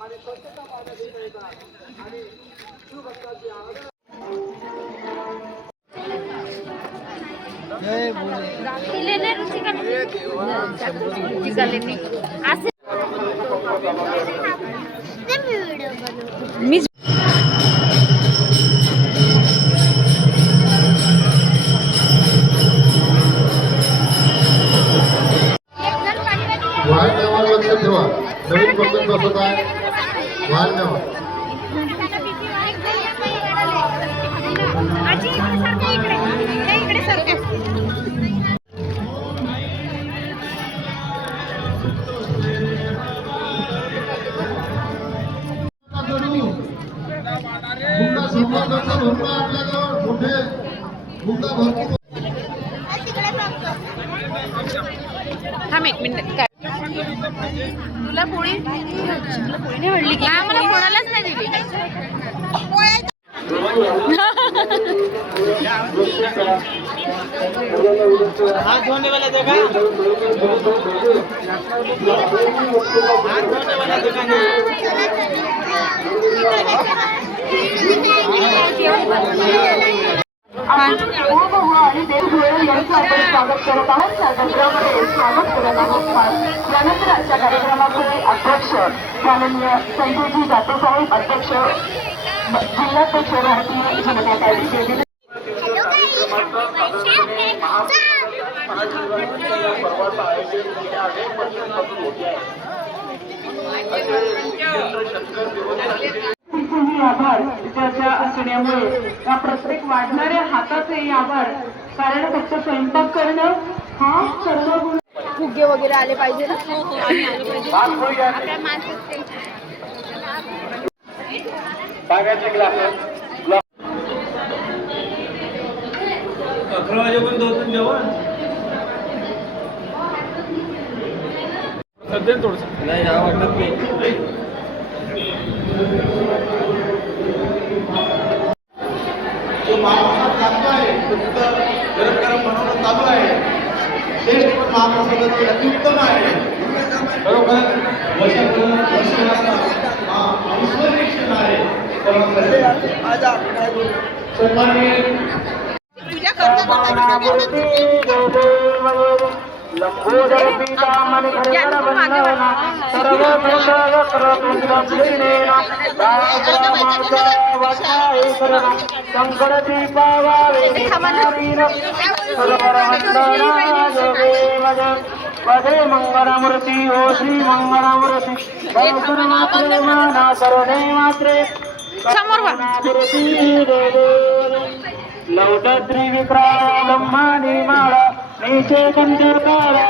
आणि स्वच्छता पाहण्यात येतात आणि शिवभक्ताची आराधना मी वाहन नावाला लक्षात ठेवा. नवीन पद्धत बसत आहे वाहन नावा. भुंगा संवर्धनचा भुंगा आपल्याजवळ मोठे भुंगा भरपूर. थांब एक मिनिट. तुला पोळी नाही आवडली की मला कोणालाच नाही दिली. हाथ धोने वाला जगह हाथ धोने वाला जगह ना आणि देशभर यांचं आपण स्वागत करत आहोत. त्या गजरामध्ये स्वागत करत आहोत. यानंतर आजच्या कार्यक्रमाचे अध्यक्ष माननीय संजयजी दातेसाहेब, अध्यक्ष जिल्हाध्यक्ष भारतीय जनता पार्टी. आभार त्याच्या असण्यामुळे या प्रत्येक वाढणाऱ्या हाताचे आभार. कारण फक्त स्वयंपाक करणं हा सर्व गुण. फुगे वगैरे आले पाहिजे ना. बागाचे ग्लास 11 वाजेपर्यंत होतं जेवण. सध्या थोडंसं नाही वाटत मी चालू आहे गरम गरम बनवणं चालू आहे. श्रेष्ठ पण महाप्रसादाचे अत्युत्तम आहे. बरोबर विश्वनिरीक्षण आहे. सन्माननीय लंबोदर पीतामणि हरिहर वंदना सर्व शंकर दीपावारे पदे मंगलमूर्ति ओ श्री मंगलमूर्ति माना सर्वे मात्रे लौट त्रिविक्रम ब्रह्माणी माळा नीचे कंदकारा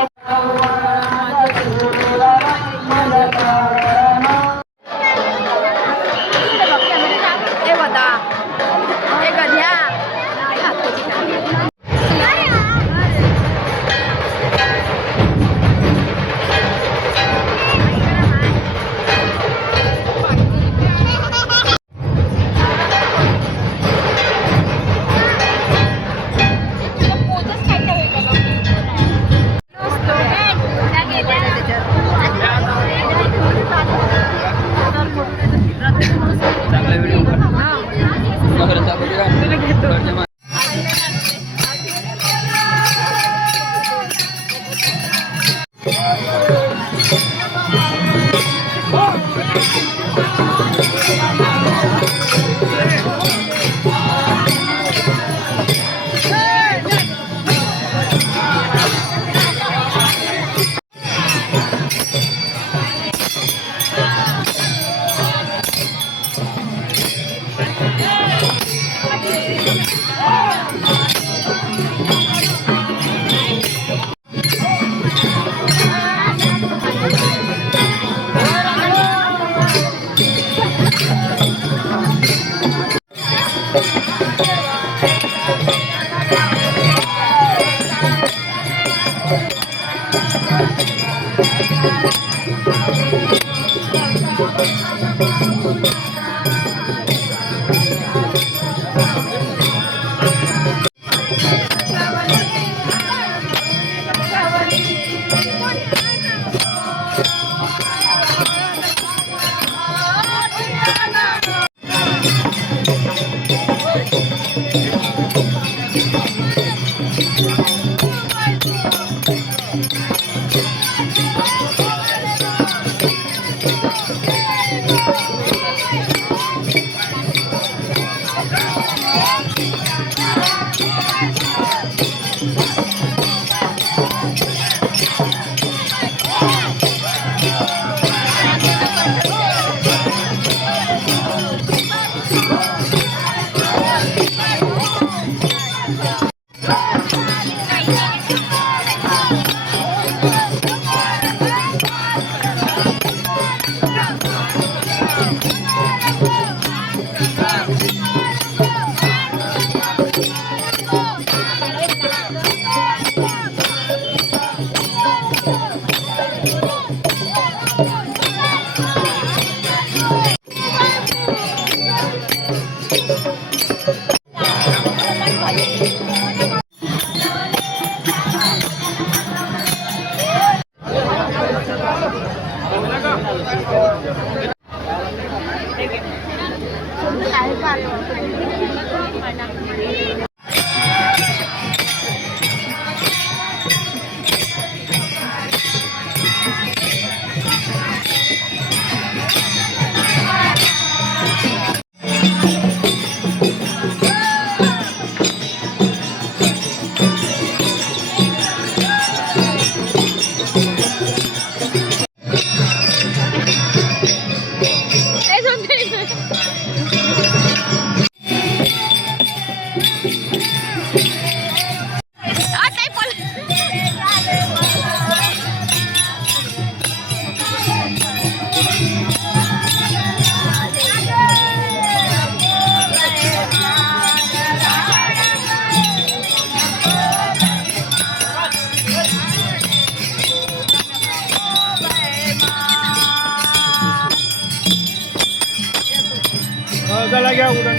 चला घ्या उडण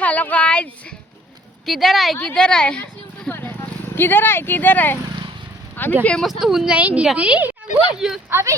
हेलो गाइस, किधर है किधर है किधर है किधर है? आम्ही फेमस तो होऊन जाईन दीदी. अबे